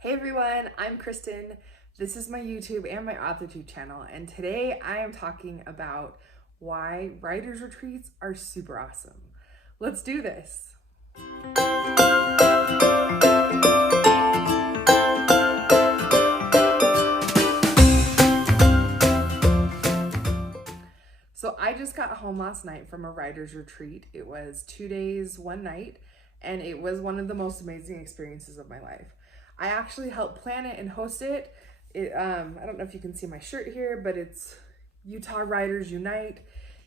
Hey everyone, I'm Kristen. This is my YouTube and my AuthorTube channel, and today I am talking about why writers' retreats are super awesome. Let's do this. So I just got home last night from a writer's retreat. It was 2 days, 1 night, and it was one of the most amazing experiences of my life. I actually helped plan it and host it. I don't know if you can see my shirt here, but it's Utah Writers Unite.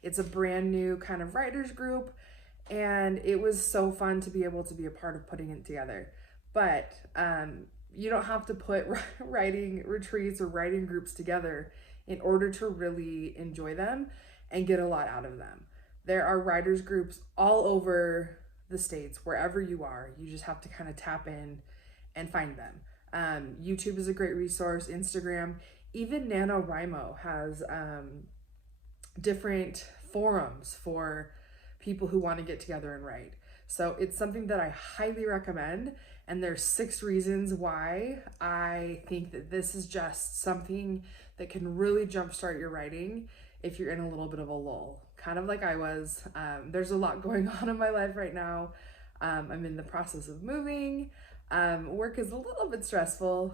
It's a brand new kind of writers group, and it was so fun to be able to be a part of putting it together. But you don't have to put writing retreats or writing groups together in order to really enjoy them and get a lot out of them. There are writers groups all over the states, wherever you are. You just have to kind of tap in and find them. YouTube is a great resource, Instagram, even NaNoWriMo has different forums for people who want to get together and write. So it's something that I highly recommend, and there's 6 reasons why I think that this is just something that can really jumpstart your writing if you're in a little bit of a lull, kind of like I was. There's a lot going on in my life right now. I'm in the process of moving. Work is a little bit stressful,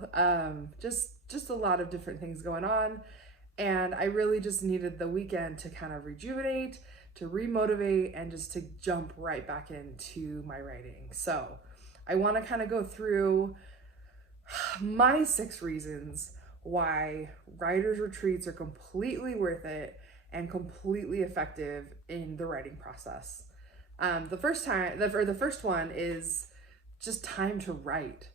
just a lot of different things going on. And I really just needed the weekend to kind of rejuvenate, to remotivate, and just to jump right back into my writing. So I want to kind of go through my 6 reasons why writers' retreats are completely worth it and completely effective in the writing process. The first one is just time to write.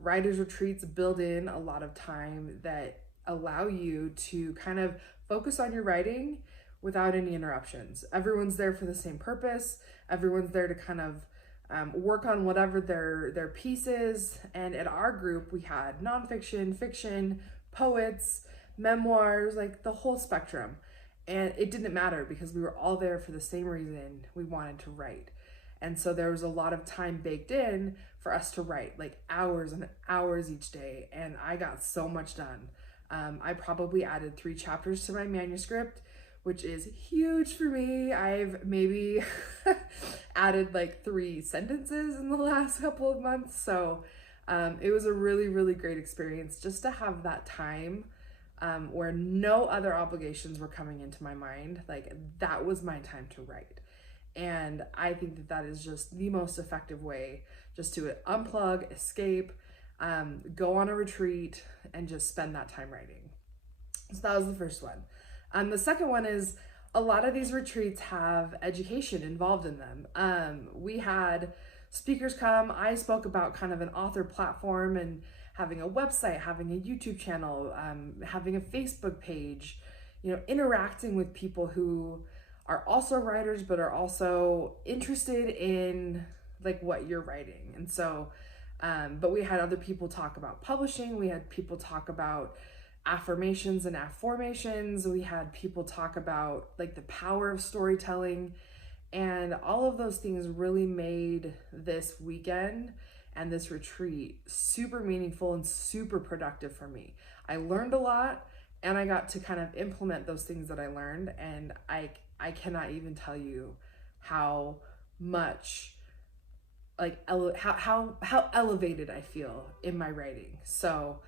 Writers' retreats build in a lot of time that allow you to kind of focus on your writing without any interruptions. Everyone's there for the same purpose. Everyone's there to kind of work on whatever their piece is. And at our group, we had nonfiction, fiction, poets, memoirs, like the whole spectrum. And it didn't matter because we were all there for the same reason: we wanted to write. And so there was a lot of time baked in for us to write, like hours and hours each day. And I got so much done. I probably added 3 chapters to my manuscript, which is huge for me. I've maybe added like 3 sentences in the last couple of months. So it was a really, really great experience just to have that time where no other obligations were coming into my mind. Like, that was my time to write. And I think that that is just the most effective way just to unplug, escape, go on a retreat, and just spend that time writing. So that was the first one. The second one is a lot of these retreats have education involved in them. We had speakers come. I spoke about kind of an author platform and having a website, having a YouTube channel, having a Facebook page, interacting with people who are also writers but are also interested in like what you're writing. And so but we had other people talk about publishing. We had people talk about affirmations and afformations. We had people talk about like the power of storytelling, and all of those things really made this weekend and this retreat super meaningful and super productive for me. I learned a lot, and I got to kind of implement those things that I learned, and I cannot even tell you how much like how elevated I feel in my writing. So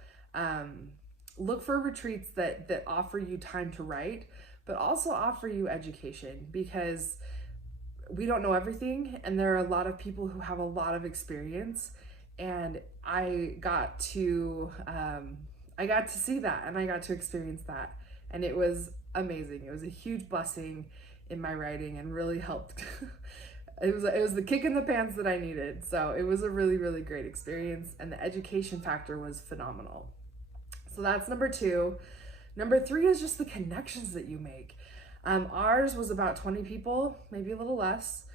look for retreats that offer you time to write, but also offer you education, because we don't know everything, and there are a lot of people who have a lot of experience, and I got to see that, and I got to experience that, and it was amazing. It was a huge blessing in my writing and really helped. It was the kick in the pants that I needed. So it was a really, really great experience, and the education factor was phenomenal. So that's number 2. Number 3 is just the connections that you make. Ours was about 20 people, maybe a little less.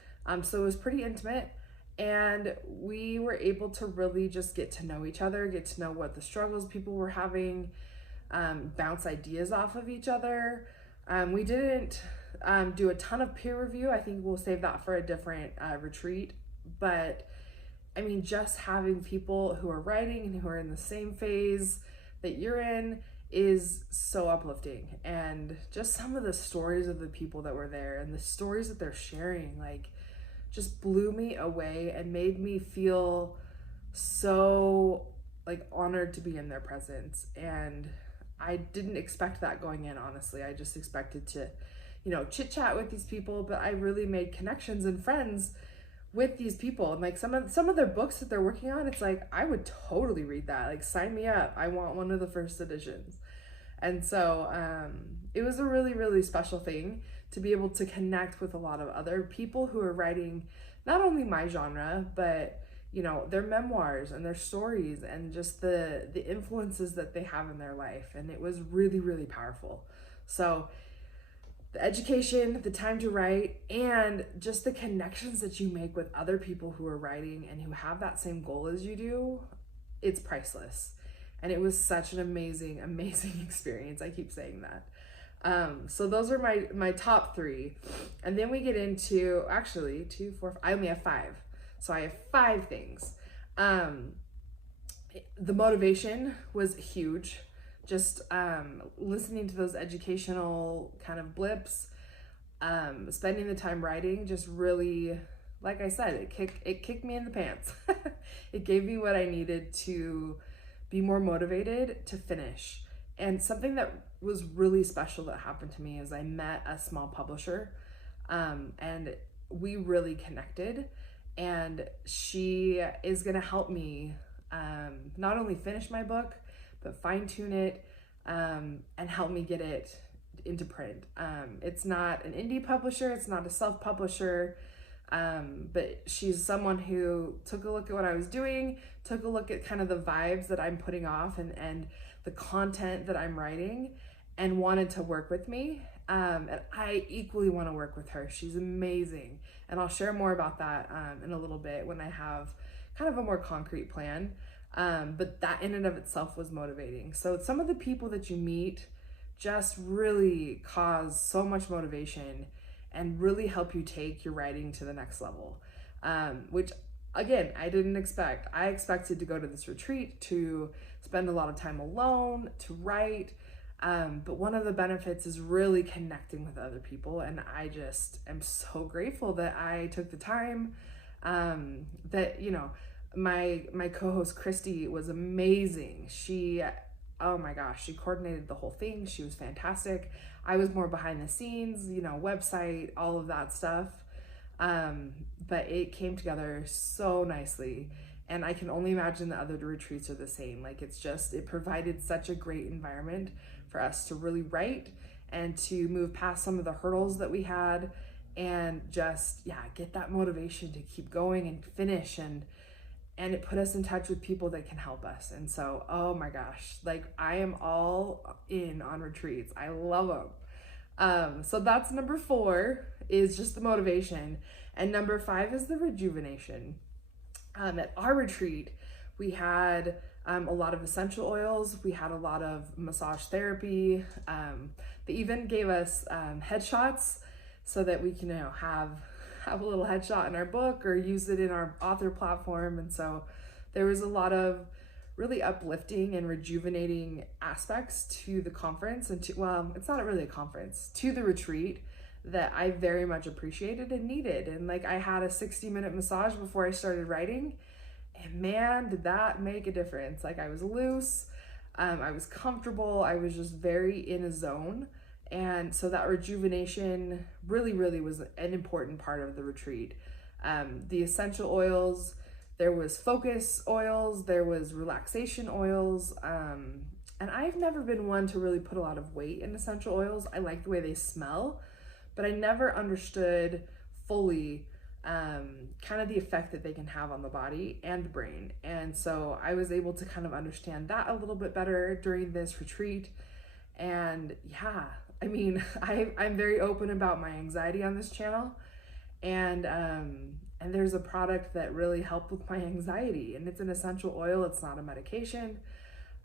So it was pretty intimate, and we were able to really just get to know each other, get to know what the struggles people were having, bounce ideas off of each other. We didn't do a ton of peer review. I think we'll save that for a different retreat, but I mean, just having people who are writing and who are in the same phase that you're in is so uplifting. And just some of the stories of the people that were there and the stories that they're sharing, like, just blew me away and made me feel so like honored to be in their presence. And I didn't expect that going in, honestly. I just expected to, chit chat with these people, but I really made connections and friends with these people. And like some of their books that they're working on, it's like, I would totally read that. Like, sign me up. I want one of the first editions. And so it was a really, really special thing to be able to connect with a lot of other people who are writing not only my genre, but their memoirs and their stories and just the influences that they have in their life. And it was really, really powerful. So the education, the time to write, and just the connections that you make with other people who are writing and who have that same goal as you do, it's priceless. And it was such an amazing, amazing experience. I keep saying that. So those are my top 3. And then we get into, actually, 2, 4, I only have 5. So I have 5 things. The motivation was huge. Just listening to those educational kind of blips, spending the time writing, just really, like I said, it kicked me in the pants. It gave me what I needed to be more motivated to finish. And something that was really special that happened to me is I met a small publisher, and we really connected. And she is gonna help me not only finish my book, but fine tune it and help me get it into print. It's not an indie publisher, it's not a self-publisher, but she's someone who took a look at what I was doing, took a look at kind of the vibes that I'm putting off and the content that I'm writing, and wanted to work with me. And I equally want to work with her. She's amazing. And I'll share more about that in a little bit when I have kind of a more concrete plan. But that in and of itself was motivating. So some of the people that you meet just really cause so much motivation and really help you take your writing to the next level, which again, I didn't expect. I expected to go to this retreat to spend a lot of time alone, to write. But one of the benefits is really connecting with other people. And I just am so grateful that I took the time, that, my co-host Christy was amazing. She, oh my gosh, she coordinated the whole thing. She was fantastic. I was more behind the scenes, website, all of that stuff. But it came together so nicely. And I can only imagine the other retreats are the same. Like, it provided such a great environment for us to really write and to move past some of the hurdles that we had and just, get that motivation to keep going and finish. And it put us in touch with people that can help us. And so, oh my gosh, like, I am all in on retreats. I love them. So that's number 4, is just the motivation. And number 5 is the rejuvenation. At our retreat, we had a lot of essential oils. We had a lot of massage therapy. They even gave us headshots so that we can have a little headshot in our book or use it in our author platform. And so there was a lot of really uplifting and rejuvenating aspects to the conference and it's not really a conference, to the retreat, that I very much appreciated and needed. And like, I had a 60-minute massage before I started writing, and man, did that make a difference. Like, I was loose, I was comfortable, I was just very in a zone. And so that rejuvenation really, really was an important part of the retreat. The essential oils, there was focus oils, there was relaxation oils, and I've never been one to really put a lot of weight in essential oils. I like the way they smell, but I never understood fully kind of the effect that they can have on the body and the brain. And so I was able to kind of understand that a little bit better during this retreat. And I mean, I'm very open about my anxiety on this channel, and there's a product that really helped with my anxiety, and it's an essential oil. It's not a medication,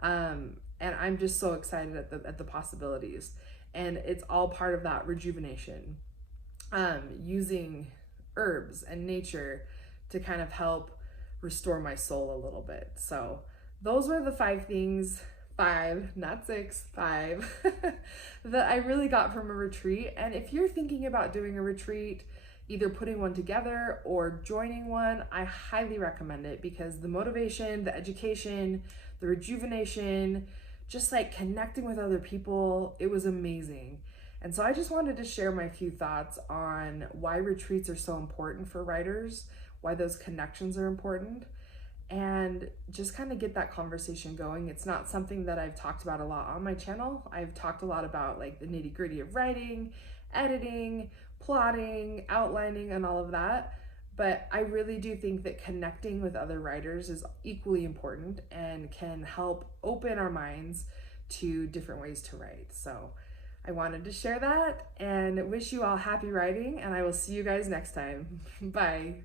and I'm just so excited at the possibilities. And it's all part of that rejuvenation, using herbs and nature to kind of help restore my soul a little bit. So those were the 5 things, 5, not 6, 5, that I really got from a retreat. And if you're thinking about doing a retreat, either putting one together or joining one, I highly recommend it, because the motivation, the education, the rejuvenation, just like connecting with other people, it was amazing. And so I just wanted to share my few thoughts on why retreats are so important for writers, why those connections are important, and just kind of get that conversation going. It's not something that I've talked about a lot on my channel. I've talked a lot about like the nitty-gritty of writing, editing, plotting, outlining, and all of that. But I really do think that connecting with other writers is equally important and can help open our minds to different ways to write. So I wanted to share that and wish you all happy writing, and I will see you guys next time. Bye.